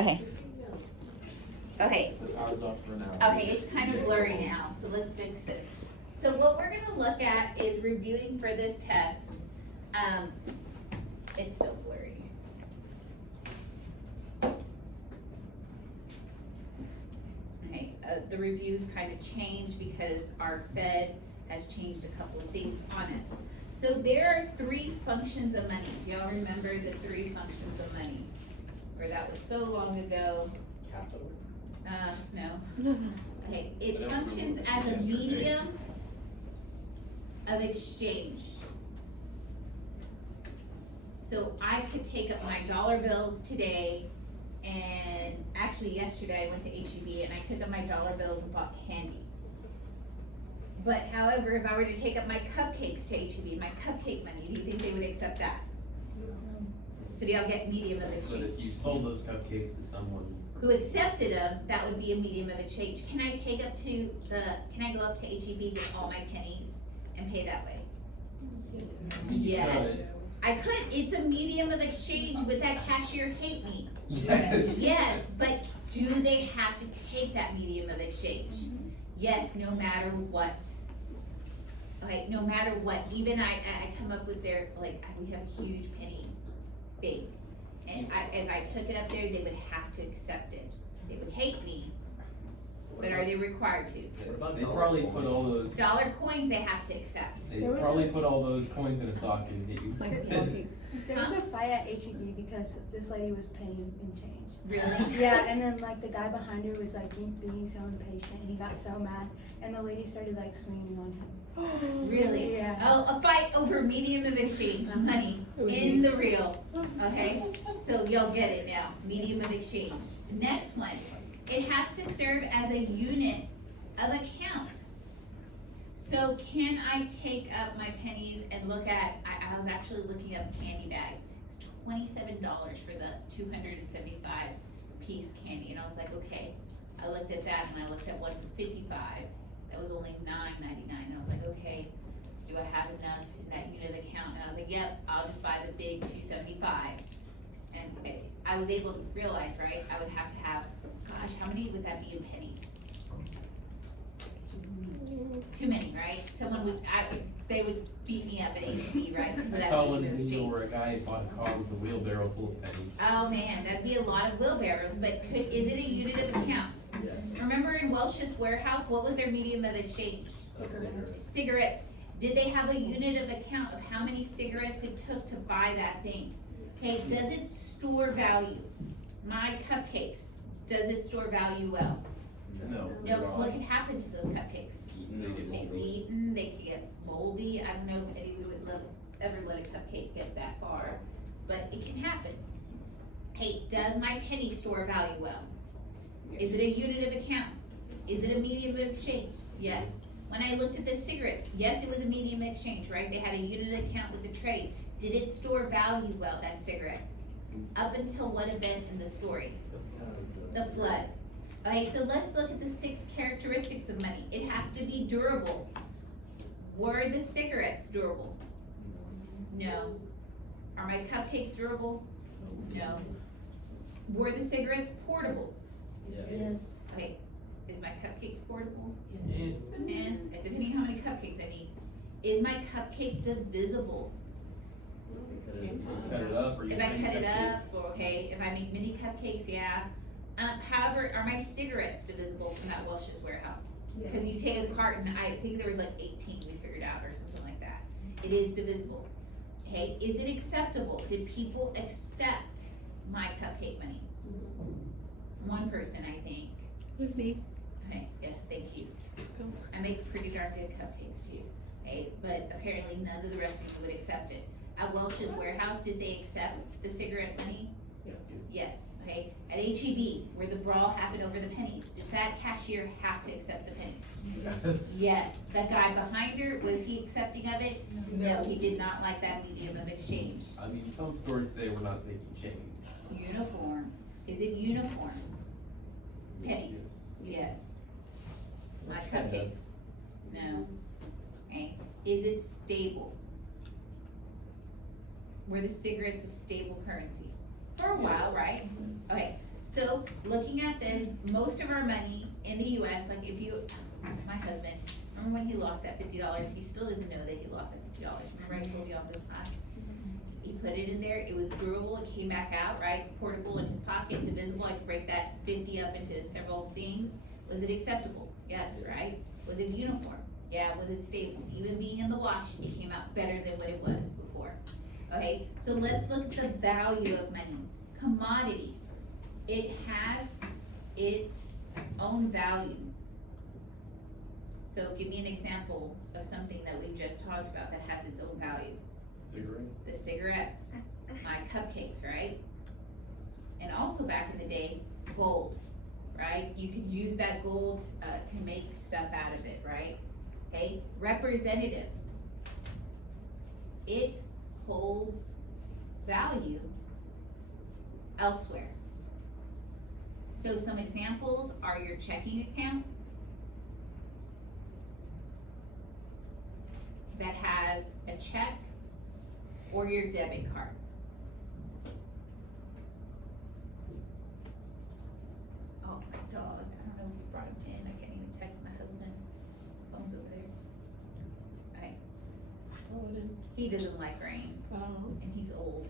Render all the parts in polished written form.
Okay. Okay. The power's off for now. Okay, it's kind of blurry now, so let's fix this. So what we're gonna look at is reviewing for this test. It's still blurry. Okay, the reviews kind of changed because our Fed has changed a couple of things on us. So there are 3 functions of money. Do y'all remember the 3 functions of money? Or that was so long ago. Capital. No. Okay, it functions as a medium of exchange. So I could take up my dollar bills today, and actually yesterday I went to HEB and I took up my dollar bills and bought candy. But however, if I were to take up my cupcakes to HEB, my cupcake money, do you think they would accept that? So do y'all get medium of But exchange? if you sold those cupcakes to someone. Who accepted them, that would be a medium of exchange. Can I go up to HEB with all my pennies and pay that way? Yes. I could, it's a medium of exchange. Would that cashier hate me? Yes. Yes, but do they have to take that medium of exchange? Yes, no matter what. Okay, no matter what, even I come up with their, like, we have a huge penny big. And if I took it up there, they would have to accept it. They would hate me, but are they required to? They probably put all those, Dollar coins they have to accept. they probably put all those coins in a socket and hit you. There was a fight at HEB because this lady was paying in change. Really? Yeah, and then like the guy behind her was like being so impatient, and he got so mad, and the lady started like swinging on him. Really? Yeah. Oh, a fight over medium of exchange, money, in the real, okay? So y'all get it now, medium of exchange. Next one, it has to serve as a unit of account. So can I take up my pennies and look at, I was actually looking up candy bags. It's $27 for the 275 piece candy, and I was like, okay. I looked at that and I looked at one for 55. That was only $9.99, and I was like, okay, do I have enough in that unit of account? And I was like, yep, I'll just buy the big 275. And I was able to realize, right, I would have to have, gosh, how many would that be in pennies? Too many, right? They would beat me up at HEB, right? Because of I that saw one medium of video exchange. where a guy bought a car with a wheelbarrow full of pennies. Oh man, that'd be a lot of wheelbarrows, but is it a unit of account? Yes. Remember in Welch's warehouse, what was their medium of exchange? Cigarettes. Did they have a unit of account of how many cigarettes it took to buy that thing? Okay, does it store value? My cupcakes, does it store value well? No. No, because what can happen to those cupcakes? Eaten, they get They get moldy. eaten, they can get moldy. I don't know if anyone would ever let a cupcake get that far, but it can happen. Hey, does my penny store value well? Is it a unit of account? Is it a medium of exchange? Yes. When I looked at the cigarettes, yes, it was a medium of exchange, right? They had a unit account with the trade. Did it store value well, that cigarette? Up until what event in the story? The flood. Okay, so let's look at the 6 characteristics of money. It has to be durable. Were the cigarettes durable? No. Are my cupcakes durable? No. Were the cigarettes portable? Yes. Okay, is my cupcakes portable? Yeah. And depending how many cupcakes I need. Is my cupcake divisible? Cut it up or you If I make cut it up, cupcakes. or okay, if I make mini cupcakes, yeah. However, are my cigarettes divisible from that Welch's warehouse? Cause you take a carton, I think there was like 18 we figured out or something like that. It is divisible. Okay, is it acceptable? Did people accept my cupcake money? One person, I think. With me. Okay, yes, thank you. I make pretty darn good cupcakes too. Okay, but apparently none of the rest of them would accept it. At Welch's warehouse, did they accept the cigarette money? Yes, okay. At HEB, where the brawl happened over the pennies, did that cashier have to accept the pennies? Yes. Yes. The guy behind her, was he accepting of it? No, he did not like that medium of exchange. I mean, some stores say we're not taking change. Uniform. Is it uniform? Pennies? Yes. My cupcakes? No. Okay. Is it stable? Were the cigarettes a stable currency? For a while, right? Okay, so So, looking at this, most of our money in the US, like if you, my husband, remember when he lost that $50? He still doesn't know that he lost that $50. Remember I told you on this class? He put it in there, it was durable, it came back out, right? Portable in his pocket, divisible, I could break that 50 up into several things. Was it acceptable? Yes, right? Was it uniform? Yeah, was it stable? Even being in the wash, it came out better than what it was before. Okay, so let's look at the value of money. Commodity, it has its own value. So give me an example of something that we just talked about that has its own value. Cigarettes? The cigarettes, my cupcakes, right? And also back in the day, gold, right? You could use that gold to make stuff out of it, right? Okay, representative. It holds value elsewhere. So some examples are your checking account that has a check or your debit card. Oh, my dog, I don't know if you brought him in, I can't even text my husband, his phone's over there. Alright, he doesn't like rain, and he's old,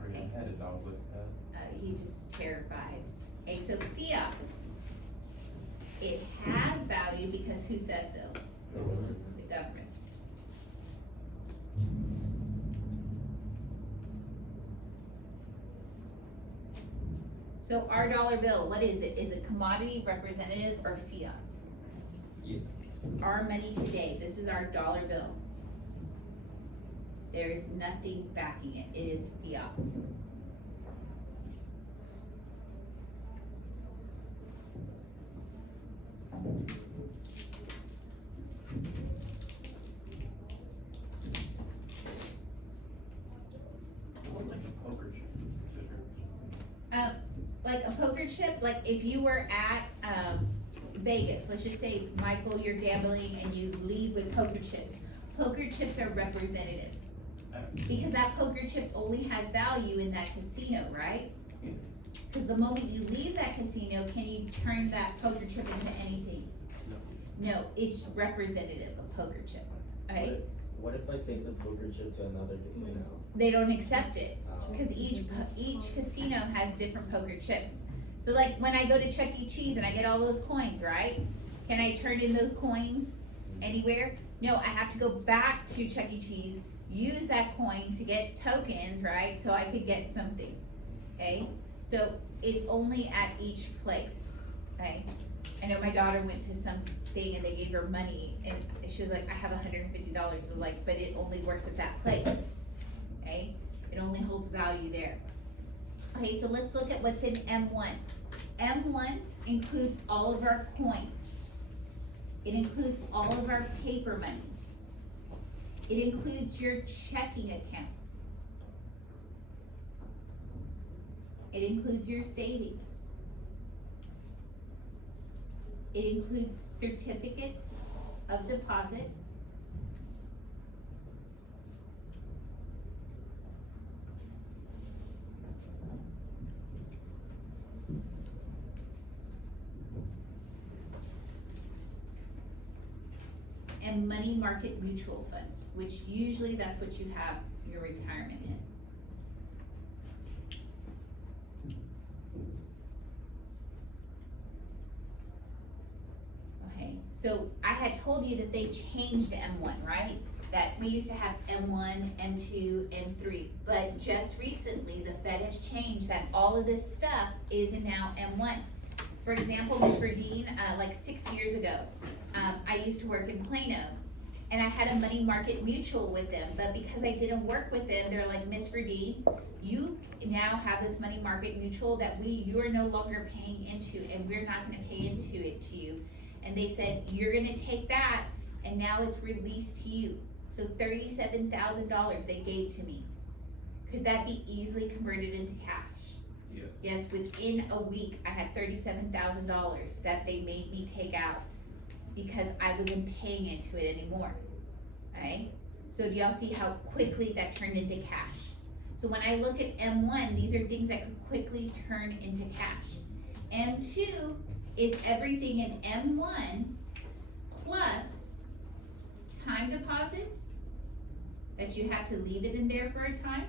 Already had a dog with that. he's just terrified. Okay, so fiat, it has value because who says so? The government. So our dollar bill, what is it? Is it commodity, representative, or fiat? Yes. Our money today, this is our dollar bill. There's nothing backing it, it is fiat. What, like a poker chip, consider? Like a poker chip, like if you were at, Vegas, let's just say, Michael, you're gambling and you leave with poker chips. Poker chips are representative, because that poker chip only has value in that casino, right? Yes. Cause the moment you leave that casino, can you turn that poker chip into anything? No, it's representative of poker chip, right? What if I take the poker chip to another casino? They don't accept it, cause each casino has different poker chips. So like when I go to Chuck E. Cheese and I get all those coins, right? Can I turn in those coins anywhere? No, I have to go back to Chuck E. Cheese, use that coin to get tokens, right? So I could get something, okay? So it's only at each place, okay? I know my daughter went to something and they gave her money and she was like, I have $150. I was like, but it only works at that place, okay? It only holds value there. Okay, so let's look at what's in M1. M1 includes all of our coins. It includes all of our paper money. It includes your checking account. It includes your savings. It includes certificates of deposit. And money market mutual funds, which usually that's what you have your retirement in. Okay, so I had told you that they changed M1, right? That we used to have M1, M2, M3, but just recently the Fed has changed that all of this stuff is in now M1. For example, Ms. Verdeen, like 6 years ago, I used to work in Plano, and I had a money market mutual with them, but because I didn't work with them, they're like, Ms. Verdeen, you now have this money market mutual that you are no longer paying into, and we're not gonna pay into it to you. And they said, you're gonna take that, and now it's released to you. So $37,000 they gave to me. Could that be easily converted into cash? Yes. Yes, within a week, I had $37,000 that they made me take out because I wasn't paying into it anymore, right? So do y'all see how quickly that turned into cash? So when I look at M1, these are things that could quickly turn into cash. M2 is everything in M1 plus time deposits that you have to leave it in there for a time,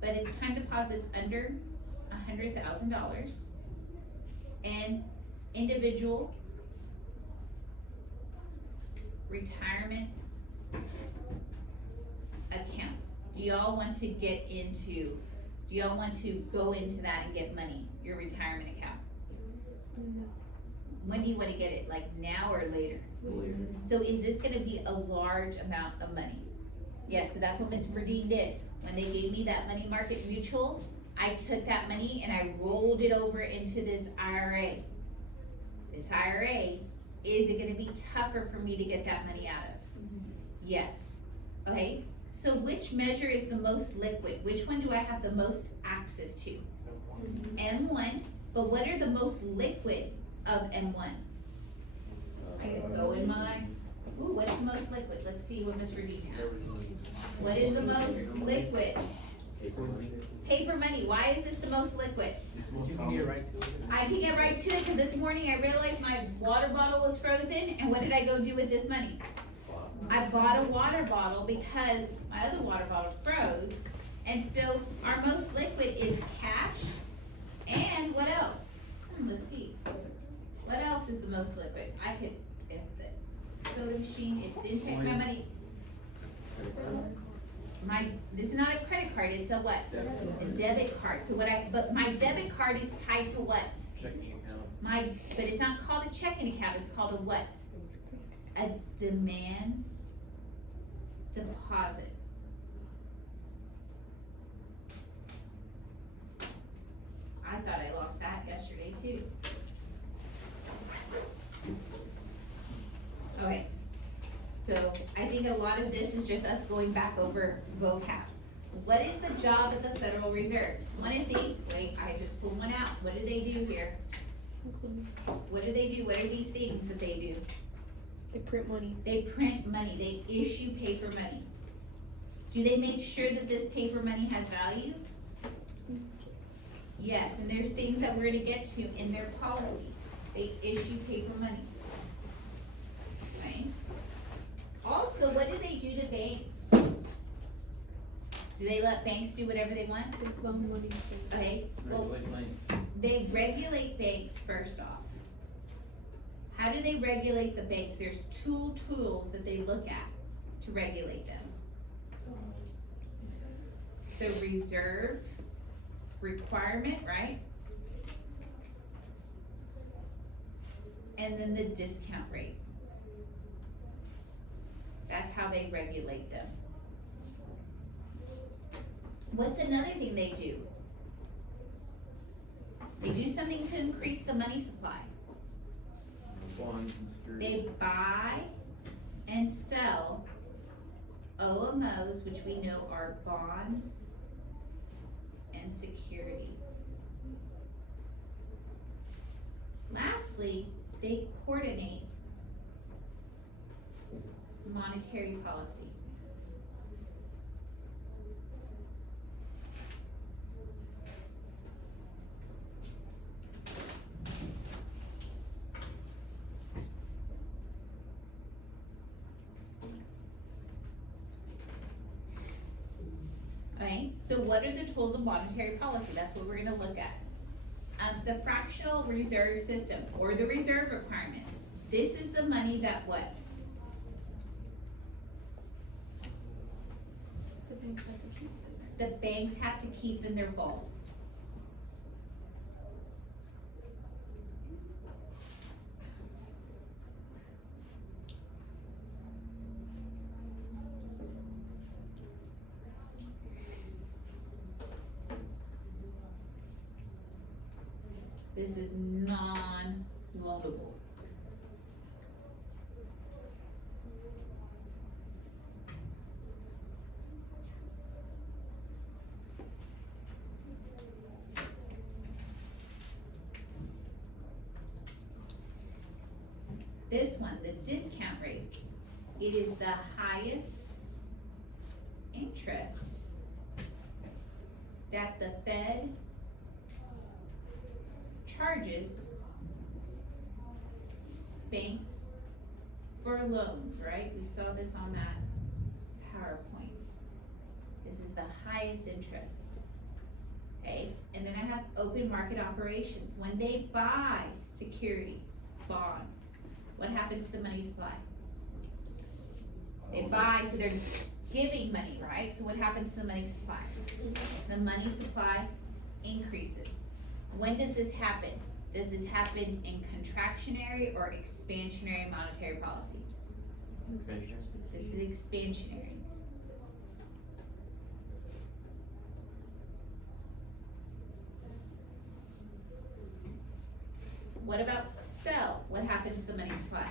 but it's time deposits under $100,000 and individual retirement accounts. Do y'all want to go into that and get money, your retirement account? When do you wanna get it, like now or later? So is this gonna be a large amount of money? Yeah, so that's what Ms. Berdine did. When they gave me that money market mutual, I took that money and I rolled it over into this IRA. This IRA, is it gonna be tougher for me to get that money out of? Yes. Okay, so which measure is the most liquid? Which one do I have the most access to? M1, but what are the most liquid of M1? I can go in my, what's the most liquid? Let's see what Ms. Berdine has. What is the most liquid? Paper money. Why is this the most liquid? You can get right to it. I can get right to it because this morning I realized my water bottle was frozen, and what did I go do with this money? I bought a water bottle because my other water bottle froze, and so our most liquid is cash, and what else? Let's see. What else is the most liquid? I could, if the soda machine, it didn't take my money. This is not a credit card, it's a what? A debit card. So but my debit card is tied to what? Checking account. But it's not called a checking account, it's called a what? A demand deposit. I thought I lost that yesterday too. Okay, so I think a lot of this is just us going back over vocab. What is the job of the Federal Reserve? One is I just pulled one out. What do they do here? What do they do? What are these things that they do? They print money. They print money, they issue paper money. Do they make sure that this paper money has value? Yes, and there's things that we're gonna get to in their policy. They issue paper money. Right? Also, what do they do to banks? Do they let banks do whatever they want? They loan money. Okay, well, Regulate banks. they regulate banks first off. How do they regulate the banks? There's two tools that they look at to regulate them. The reserve requirement, right? And then the discount rate. That's how they regulate them. What's another thing they do? They do something to increase the money supply. Bonds and securities. They buy and sell OMOs, which we know are bonds and securities. Lastly, they coordinate monetary policy. Okay, so what are the tools of monetary policy? That's what we're gonna look at. The fractional reserve system, or the reserve requirement. This is the money that what? The banks have to keep them. The banks have to keep in their vaults. This is non-loanable. This one, the discount rate, it is the highest interest that the Fed charges banks for loans, right? We saw this on that PowerPoint. This is the highest interest. Okay, and then I have open market operations. When they buy securities, bonds, what happens to money supply? They buy, so they're giving money, right? So what happens to the money supply? The money supply increases. When does this happen? Does this happen in contractionary or expansionary monetary policy? This is expansionary. What about sell? What happens to the money supply?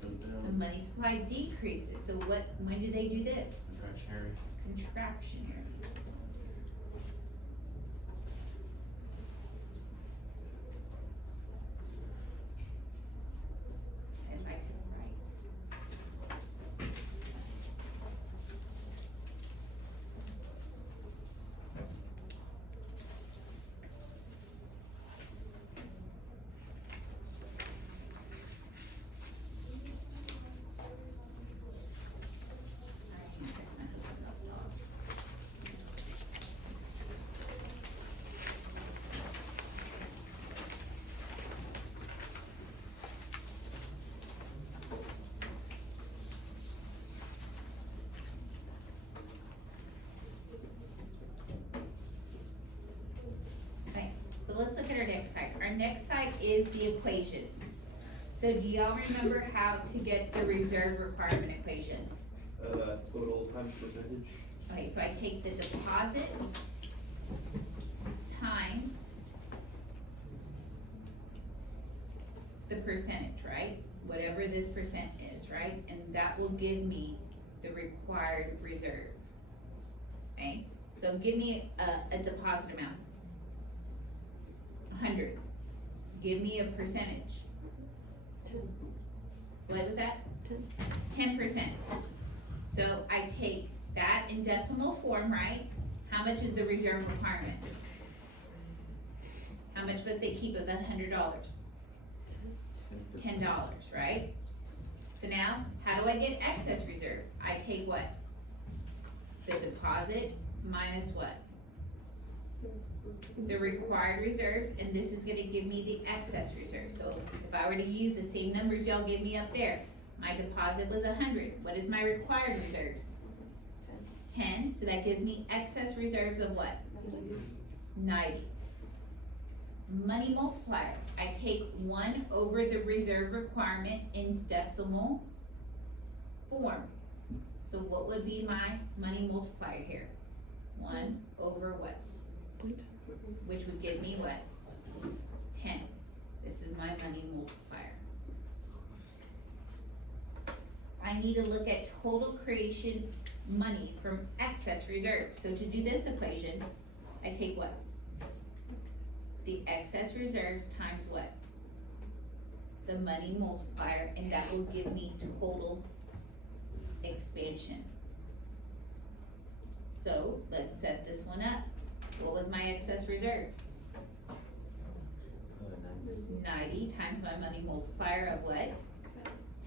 The money supply decreases. So when do they do this? Contractionary. If I could write. Okay, so let's look at our next side. Our next side is the equations. So do y'all remember how to get the reserve requirement equation? Total times percentage. Okay, so I take the deposit times the percentage, right? Whatever this percent is, right? And that will give me the required reserve. Okay, so give me a deposit amount. 100. Give me a percentage. What was that? 10%. So I take that in decimal form, right? How much is the reserve requirement? How much must they keep of that $100? $10, right? So now, how do I get excess reserve? I take what? The deposit minus what? The required reserves, and this is gonna give me the excess reserve. So if I were to use the same numbers y'all give me up there, my deposit was 100. What is my required reserves? 10, so that gives me excess reserves of what? 90. Money multiplier, I take 1 over the reserve requirement in decimal form. So what would be my money multiplier here? 1 over what? Which would give me what? 10. This is my money multiplier. I need to look at total creation money from excess reserve. So to do this equation, I take what? The excess reserves times what? The money multiplier, and that will give me total expansion. So let's set this one up. What was my excess reserves? 90 times my money multiplier of what?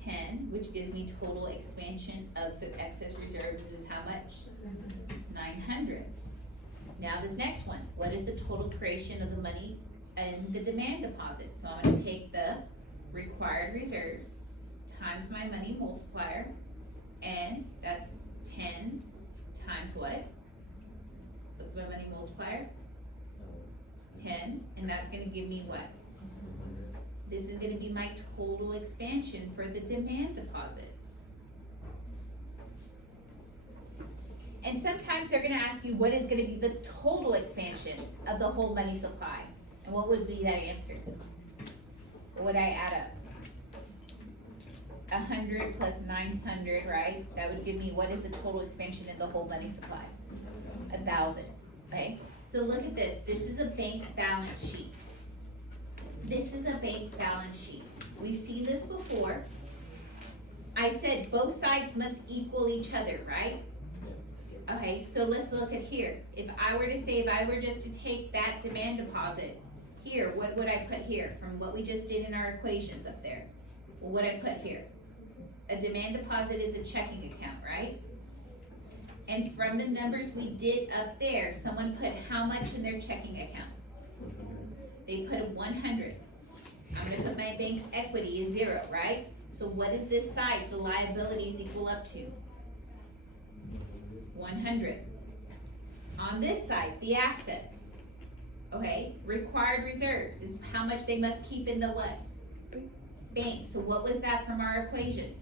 10, which gives me total expansion of the excess reserves is how much? 900. Now this next one, what is the total creation of the money and the demand deposit? So I'm gonna take the required reserves times my money multiplier, and that's 10 times what? What's my money multiplier? 10, and that's gonna give me what? This is gonna be my total expansion for the demand deposits. And sometimes they're gonna ask you what is gonna be the total expansion of the whole money supply. And what would be that answer? What would I add up? 100 plus 900, right? That would give me what is the total expansion in the whole money supply? 1,000, okay? So look at this. This is a bank balance sheet. This is a bank balance sheet. We've seen this before. I said both sides must equal each other, right? Okay, so let's look at here. If I were to say, if I were just to take that demand deposit here, what would I put here from what we just did in our equations up there? Well, what I put here? A demand deposit is a checking account, right? And from the numbers we did up there, someone put how much in their checking account? They put a 100. I'm gonna put my bank's equity is 0, right? So what is this side, the liabilities equal up to? 100. On this side, the assets, okay, required reserves is how much they must keep in the what? Bank. So what was that from our equation?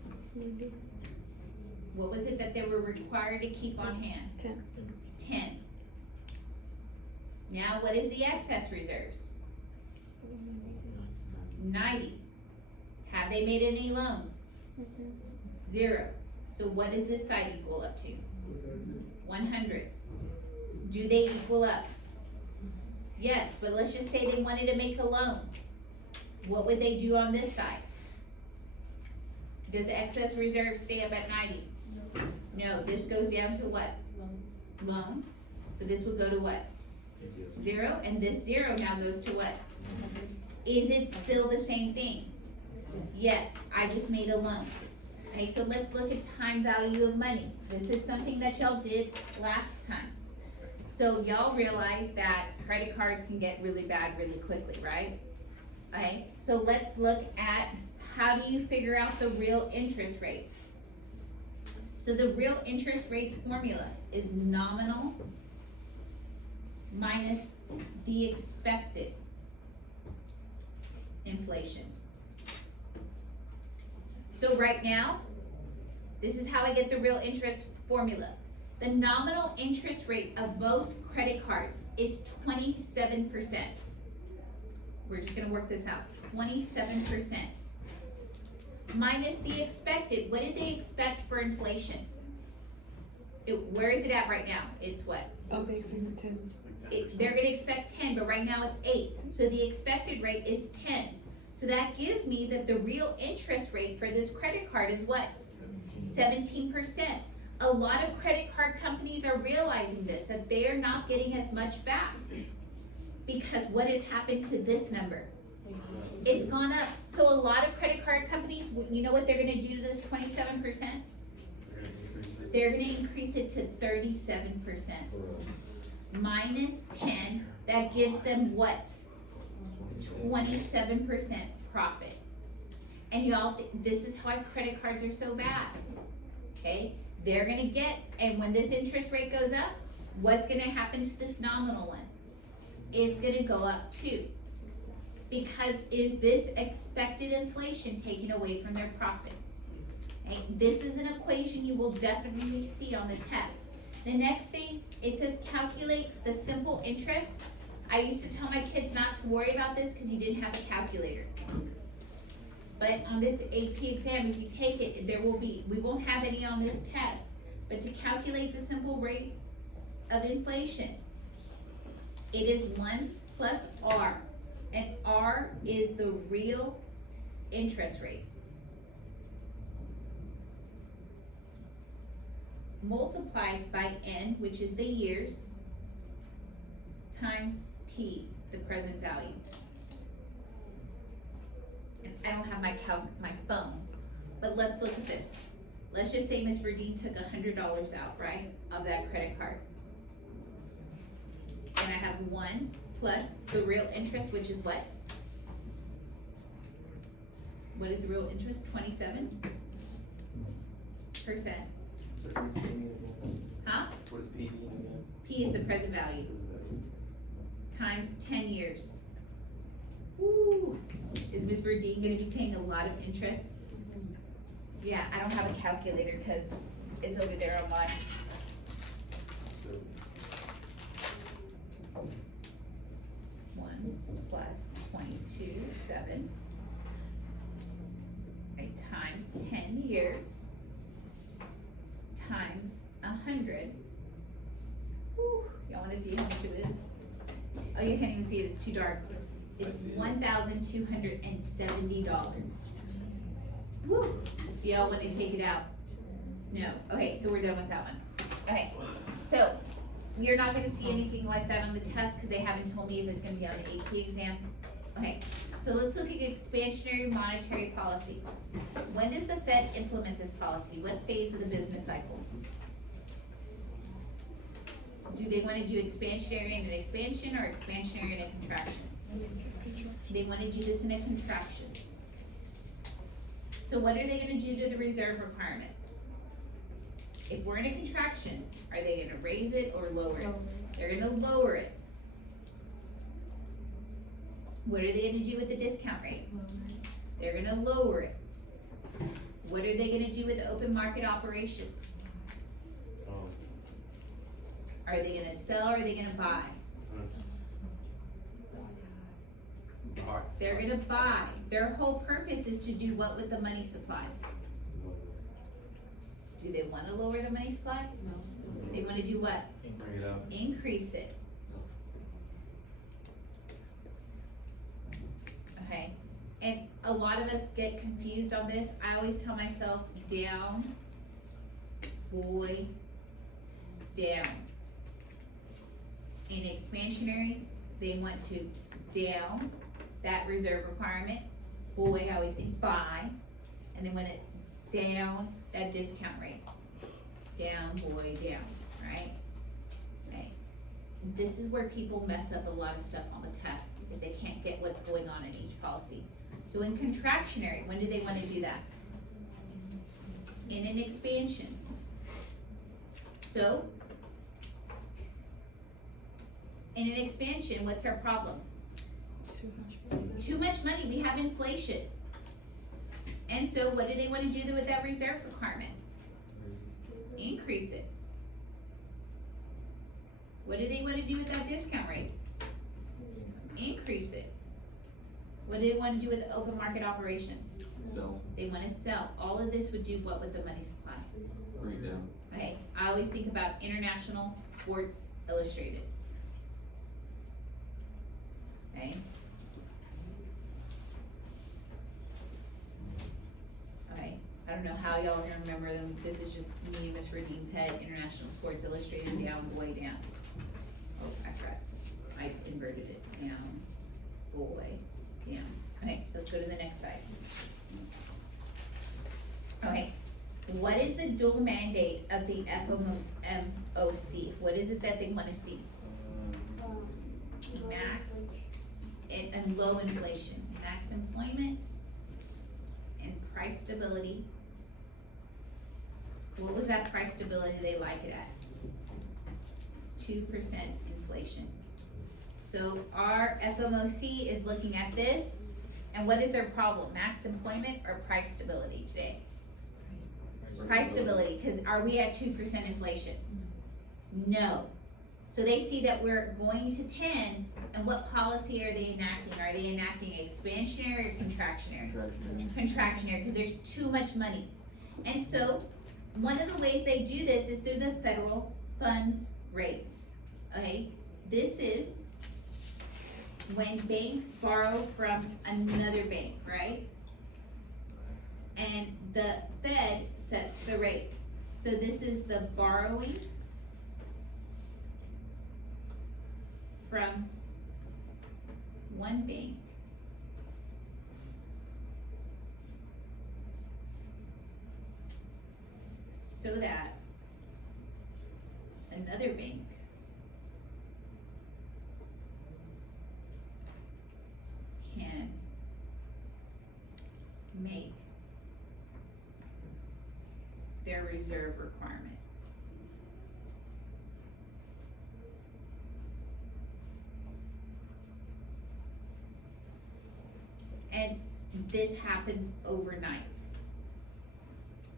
What was it that they were required to keep on hand? 10. Now what is the excess reserves? 90. Have they made any loans? 0. So what does this side equal up to? 100. Do they equal up? Yes, but let's just say they wanted to make a loan. What would they do on this side? Does the excess reserve stay up at 90? No, this goes down to what? Loans. So this would go to what? 0, and this 0 now goes to what? Is it still the same thing? Yes, I just made a loan. Okay, so let's look at time value of money. This is something that y'all did last time. So y'all realize that credit cards can get really bad really quickly, right? Okay, so let's look at how do you figure out the real interest rate? So the real interest rate formula is nominal minus the expected inflation. So right now, this is how I get the real interest formula. The nominal interest rate of most credit cards is 27%. We're just gonna work this out, 27%. Minus the expected, what did they expect for inflation? Where is it at right now? It's what? They're gonna expect 10, but right now it's 8. So the expected rate is 10. So that gives me that the real interest rate for this credit card is what? 17%. A lot of credit card companies are realizing this, that they are not getting as much back. Because what has happened to this number? It's gone up. So a lot of credit card companies, you know what they're gonna do to this 27%? They're gonna increase it to 37%. Minus 10, that gives them what? 27% profit. And y'all, this is why credit cards are so bad, okay? They're gonna get, and when this interest rate goes up, what's gonna happen to this nominal one? It's gonna go up too. Because is this expected inflation taken away from their profits? Okay? This is an equation you will definitely see on the test. The next thing, it says calculate the simple interest. I used to tell my kids not to worry about this because you didn't have a calculator. But on this AP exam, if you take it, we won't have any on this test. But to calculate the simple rate of inflation, it is 1 plus R. And R is the real interest rate. Multiplied by N, which is the years, times P, the present value. And I don't have my phone, but let's look at this. Let's just say Ms. Verdine took $100 out, right, of that credit card. And I have 1 plus the real interest, which is what? What is the real interest? 27%. Huh? What is P again? P is the present value. Times 10 years. Woo. Is Ms. Verdine gonna be paying a lot of interest? Yeah, I don't have a calculator because it's over there on mine. So 1 plus 22.7. Right, times 10 years. Times 100. Whew, y'all wanna see how much it is? Oh, you can't even see it, it's too dark. It's $1,270. Woo, do y'all wanna take it out? No, okay, so we're done with that one. Okay, so you're not gonna see anything like that on the test, cause they haven't told me if it's gonna be on the AP exam. Okay, so let's look at expansionary monetary policy. When does the Fed implement this policy? What phase of the business cycle? Do they wanna do expansionary in an expansion or expansionary in a contraction? They wanna do this in a contraction. So what are they gonna do to the reserve requirement? If we're in a contraction, are they gonna raise it or lower it? They're gonna lower it. What are they gonna do with the discount rate? They're gonna lower it. What are they gonna do with the open market operations? Are they gonna sell or are they gonna buy? They're gonna buy. Their whole purpose is to do what with the money supply? Do they wanna lower the money supply? They wanna do what? Bring it up. Increase it. Okay, and a lot of us get confused on this. I always tell myself, down, boy, down. In expansionary, they want to down that reserve requirement. Boy, I always think buy, and then when it down that discount rate. Down, boy, down, right? Okay. This is where people mess up a lot of stuff on the test, is they can't get what's going on in each policy. So in contractionary, when do they wanna do that? In an expansion. So, in an expansion, what's our problem? Too much money, we have inflation. And so what do they wanna do with that reserve requirement? Increase it. What do they wanna do with that discount rate? Increase it. What do they wanna do with the open market operations? Sell. They wanna sell. All of this would do what with the money supply? Bring it down. Okay, I always think about International Sports Illustrated. Okay? Okay, I don't know how y'all remember them, this is just me and Miss Radine's head, International Sports Illustrated, down, boy, down. Oh, I forgot, I inverted it, down, boy, down. Okay, let's go to the next slide. Okay, what is the dual mandate of the FOMC? What is it that they wanna see? Max and low inflation, max employment and price stability. What was that price stability they like it at? 2% inflation. So our FOMC is looking at this, and what is their problem? Max employment or price stability today? Price stability, cause are we at 2% inflation? No. So they see that we're going to 10, and what policy are they enacting? Are they enacting expansionary or contractionary? Contractionary, because there's too much money. And so, one of the ways they do this is through the federal funds rate. Okay, this is when banks borrow from another bank, right? And the Fed sets the rate. So this is the borrowing from one bank so that another bank can make their reserve requirement. And this happens overnight.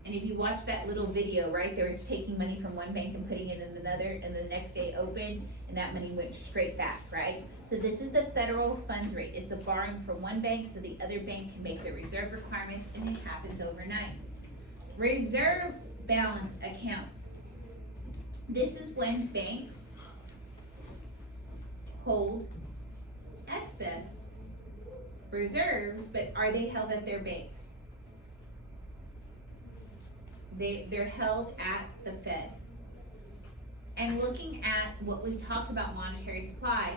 And if you watch that little video, right, there was taking money from one bank and putting it in another, and the next day opened, and that money went straight back, right? So this is the federal funds rate, it's the borrowing from one bank so the other bank can make their reserve requirements, and it happens overnight. Reserve balance accounts. This is when banks hold excess reserves, but are they held at their banks? They're held at the Fed. and looking at what we've talked about monetary supply,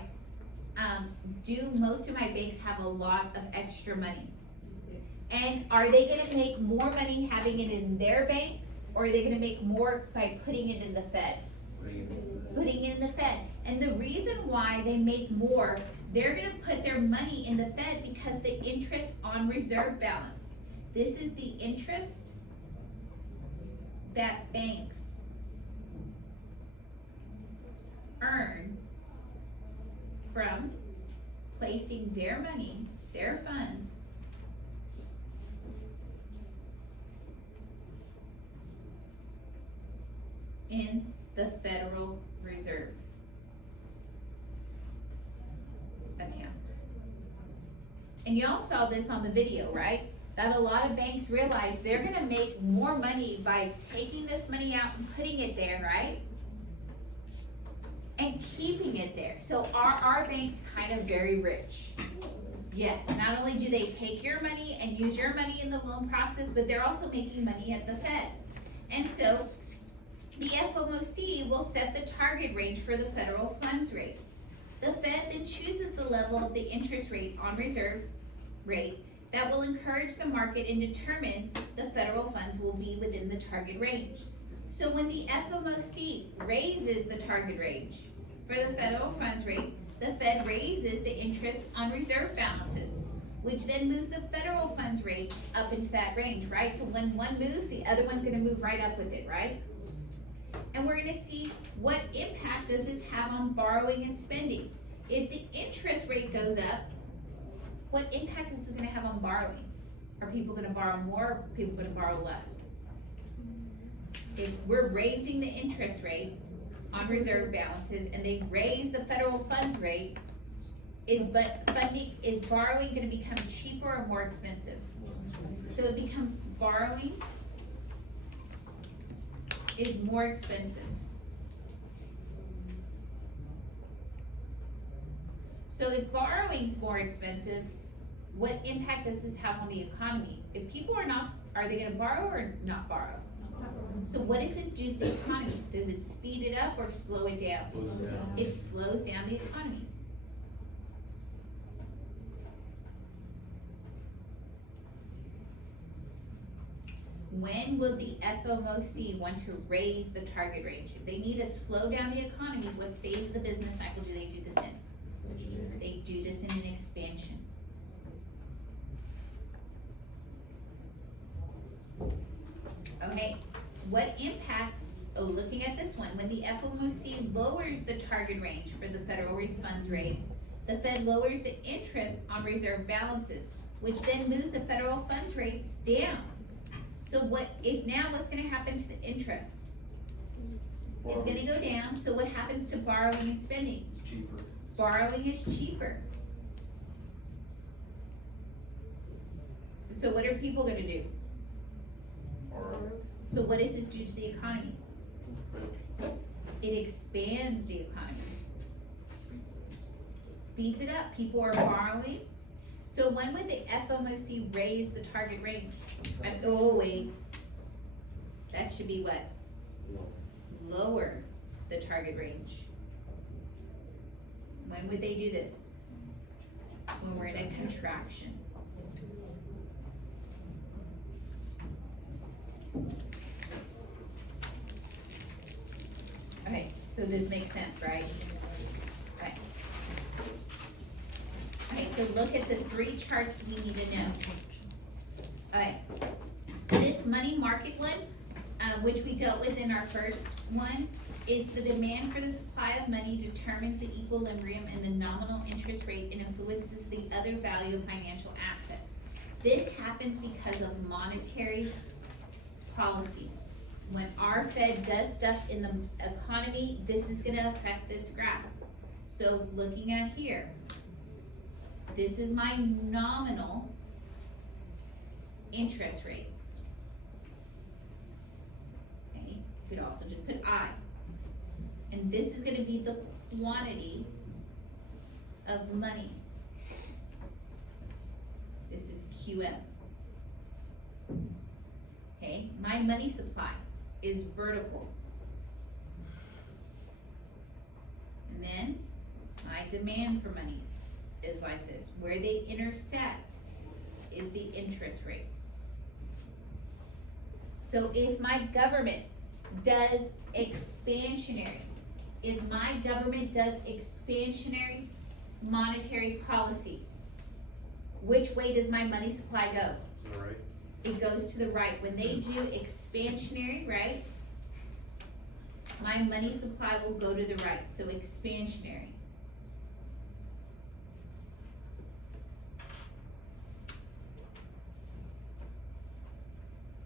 do most of my banks have a lot of extra money? And are they gonna make more money having it in their bank, or are they gonna make more by putting it in the Fed? Putting it in the Fed. And the reason why they make more, they're gonna put their money in the Fed because the interest on reserve balance. This is the interest that banks earn from placing their money, their funds, in the Federal Reserve account. And y'all saw this on the video, right? That a lot of banks realize they're gonna make more money by taking this money out and putting it there, right? And keeping it there. So are our banks kind of very rich? Yes, not only do they take your money and use your money in the loan process, but they're also making money at the Fed. And so the FOMC will set the target range for the federal funds rate. The Fed then chooses the level of the interest rate on reserve rate that will encourage the market and determine the federal funds will be within the target range. So when the FOMC raises the target range for the federal funds rate, the Fed raises the interest on reserve balances, which then moves the federal funds rate up into that range, right? So when one moves, the other one's gonna move right up with it, right? And we're gonna see what impact does this have on borrowing and spending. If the interest rate goes up, what impact is this gonna have on borrowing? Are people gonna borrow more, or are people gonna borrow less? If we're raising the interest rate on reserve balances and they raise the federal funds rate, is borrowing gonna become cheaper or more expensive? So it becomes borrowing is more expensive. So if borrowing's more expensive, what impact does this have on the economy? If people are they gonna borrow or not borrow? So what does this do to the economy? Does it speed it up or slow it down? It slows down the economy. When will the FOMC want to raise the target range? If they need to slow down the economy, what phase of the business cycle do they do this in? They do this in an expansion. Okay, what impact, looking at this one, when the FOMC lowers the target range for the federal funds rate, the Fed lowers the interest on reserve balances, which then moves the federal funds rates down. So what's gonna happen to the interest? It's gonna go down, so what happens to borrowing and spending? Cheaper. Borrowing is cheaper. So what are people gonna do? So what does this do to the economy? It expands the economy. Speeds it up, people are borrowing. So when would the FOMC raise the target range? Oh wait, that should be what? Lower the target range. When would they do this? When we're in a contraction. Okay, so this makes sense, right? Okay. Okay, so look at the three charts we need to know. Okay, this money market one, which we dealt with in our first one, is the demand for the supply of money determines the equilibrium in the nominal interest rate and influences the other value of financial assets. This happens because of monetary policy. When our Fed does stuff in the economy, this is gonna affect this graph. So looking at here, this is my nominal interest rate. Okay, you could also just put I. And this is gonna be the quantity of money. This is QM. Okay, my money supply is vertical. And then my demand for money is like this. Where they intersect is the interest rate. So if my government does expansionary monetary policy, which way does my money supply go? All right. It goes to the right. When they do expansionary, right? My money supply will go to the right, so expansionary.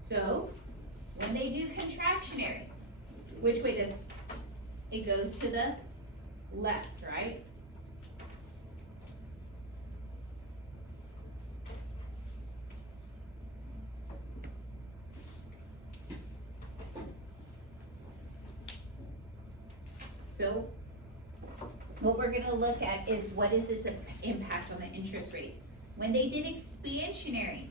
So, when they do contractionary, which way does, it goes to the left, right? So, what we're gonna look at is what is this impact on the interest rate? When they did expansionary,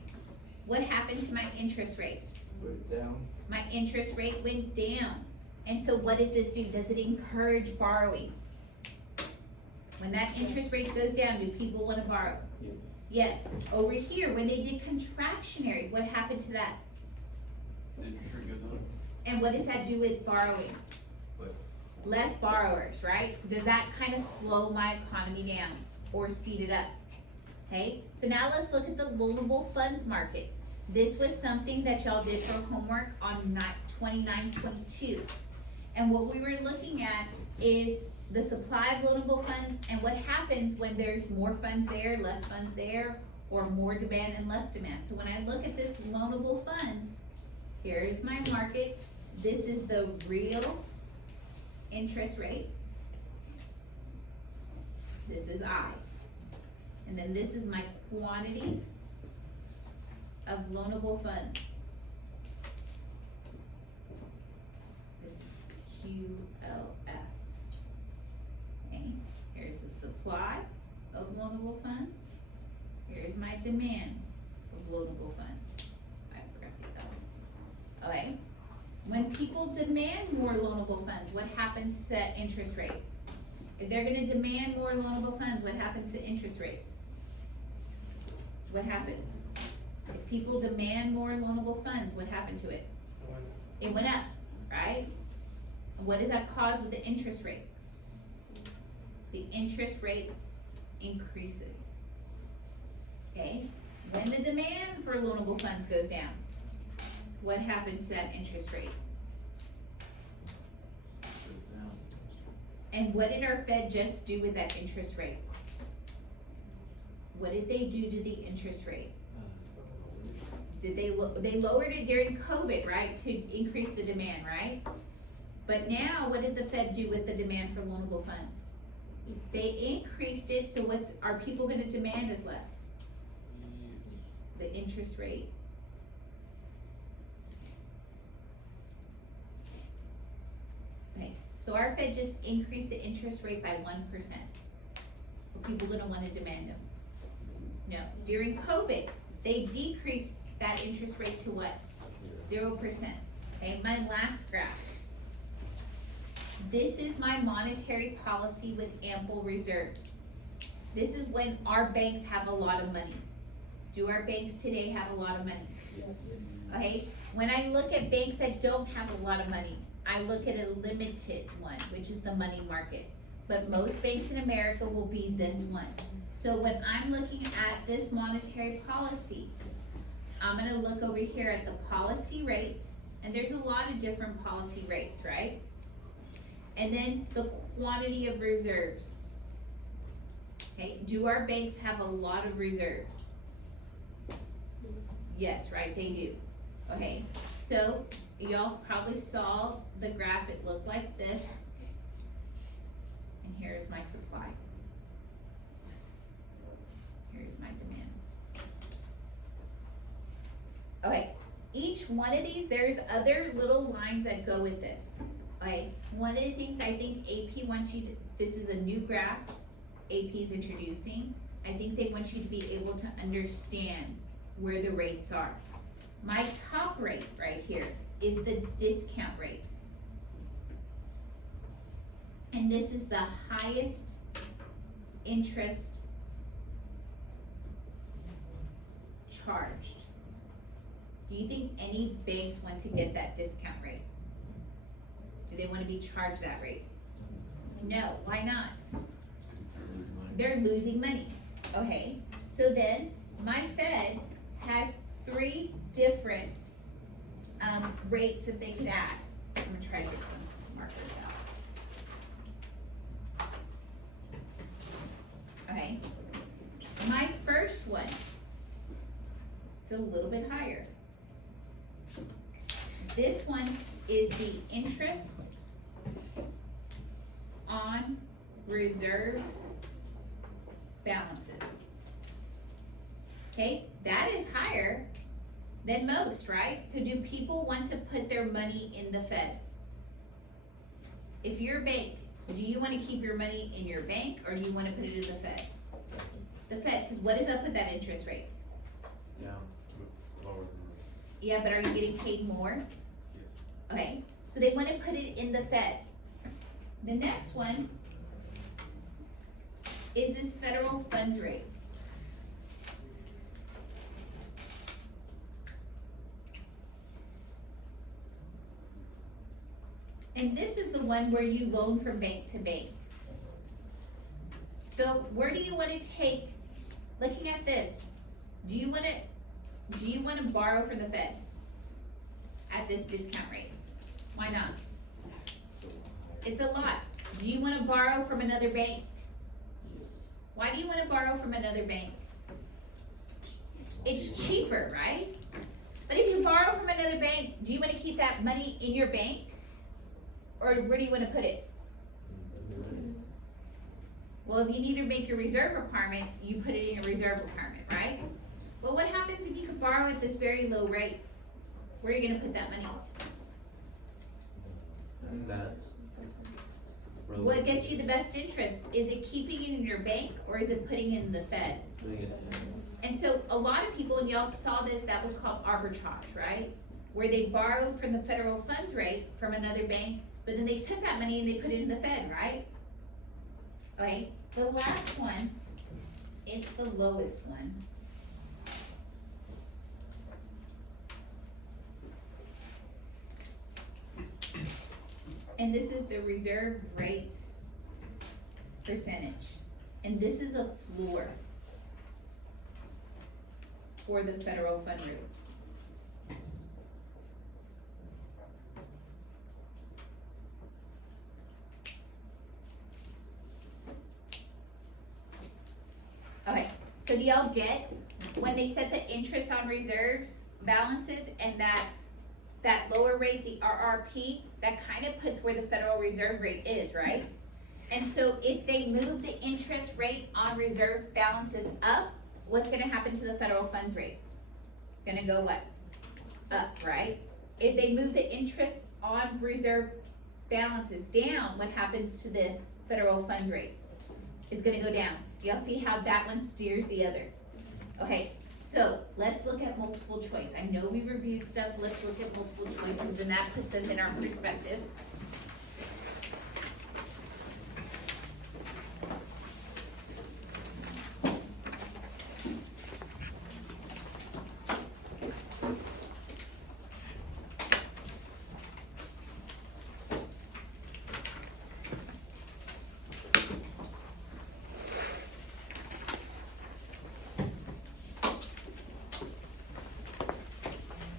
what happened to my interest rate? Put down. My interest rate went down. And so what does this do? Does it encourage borrowing? When that interest rate goes down, do people wanna borrow? Yes. Yes. Over here, when they did contractionary, what happened to that? The interest rate goes up. And what does that do with borrowing? Less. Less borrowers, right? Does that kind of slow my economy down or speed it up? Okay, so now let's look at the loanable funds market. This was something that y'all did for homework on 2922. And what we were looking at is the supply of loanable funds and what happens when there's more funds there, less funds there, or more demand and less demand. So when I look at this loanable funds, here's my market. This is the real interest rate. This is I. And then this is my quantity of loanable funds. This is QLF. Okay, here's the supply of loanable funds. Here's my demand of loanable funds. I forgot the other. Okay, when people demand more loanable funds, what happens to that interest rate? If they're gonna demand more loanable funds, what happens to interest rate? What happens? If people demand more loanable funds, what happened to it? It went up, right? And what does that cause with the interest rate? The interest rate increases. Okay? When the demand for loanable funds goes down, what happens to that interest rate? Goes down. And what did our Fed just do with that interest rate? What did they do to the interest rate? Did they lowered it during COVID, right, to increase the demand, right? But now, what did the Fed do with the demand for loanable funds? They increased it, so are people gonna demand as less? The interest rate. Right, so our Fed just increased the interest rate by 1%. Are people gonna wanna demand them? No, during COVID, they decreased that interest rate to what? 0%. Okay, my last graph. This is my monetary policy with ample reserves. This is when our banks have a lot of money. Do our banks today have a lot of money? Okay, when I look at banks that don't have a lot of money, I look at a limited one, which is the money market. But most banks in America will be this one. So when I'm looking at this monetary policy, I'm gonna look over here at the policy rate, and there's a lot of different policy rates, right? And then the quantity of reserves. Okay, do our banks have a lot of reserves? Yes, right, they do. Okay, so y'all probably saw the graph, it looked like this. And here's my supply. Here's my demand. Okay, each one of these, there's other little lines that go with this. Okay, one of the things I think AP wants you to, this is a new graph AP is introducing. I think they want you to be able to understand where the rates are. My top rate right here is the discount rate. And this is the highest interest charged. Do you think any banks want to get that discount rate? Do they wanna be charged that rate? No, why not? They're losing money, okay? So then, my Fed has 3 different, rates that they could add. I'm gonna try to get some markers out. Okay, my first one, it's a little bit higher. This one is the interest on reserve balances. Okay, that is higher than most, right? So do people want to put their money in the Fed? If you're a bank, do you wanna keep your money in your bank or do you wanna put it in the Fed? The Fed, cause what is up with that interest rate? It's down, lower than, Yeah, but are you getting paid more? yes. Okay, so they wanna put it in the Fed. The next one is this federal funds rate. And this is the one where you loan from bank to bank. So where do you wanna take, looking at this, do you wanna borrow from the Fed at this discount rate? Why not? It's a lot. Do you wanna borrow from another bank? Why do you wanna borrow from another bank? It's cheaper, right? But if you borrow from another bank, do you wanna keep that money in your bank? Or where do you wanna put it? Well, if you need to make your reserve requirement, you put it in your reserve requirement, right? Well, what happens if you could borrow at this very low rate? Where are you gonna put that money? That. What gets you the best interest? Is it keeping it in your bank or is it putting it in the Fed? And so a lot of people, and y'all saw this, that was called arbitrage, right? Where they borrowed from the federal funds rate from another bank, but then they took that money and they put it in the Fed, right? Okay, the last one, it's the lowest one. And this is the reserve rate percentage. And this is a floor for the federal fund rate. Okay, so do y'all get, when they set the interest on reserves balances and that lower rate, the RRP, that kind of puts where the Federal Reserve rate is, right? And so if they move the interest rate on reserve balances up, what's gonna happen to the federal funds rate? It's gonna go what? Up, right? If they move the interest on reserve balances down, what happens to the federal funds rate? It's gonna go down. Do y'all see how that one steers the other? Okay, so let's look at multiple choice. I know we reviewed stuff, let's look at multiple choices, and that puts us in our perspective.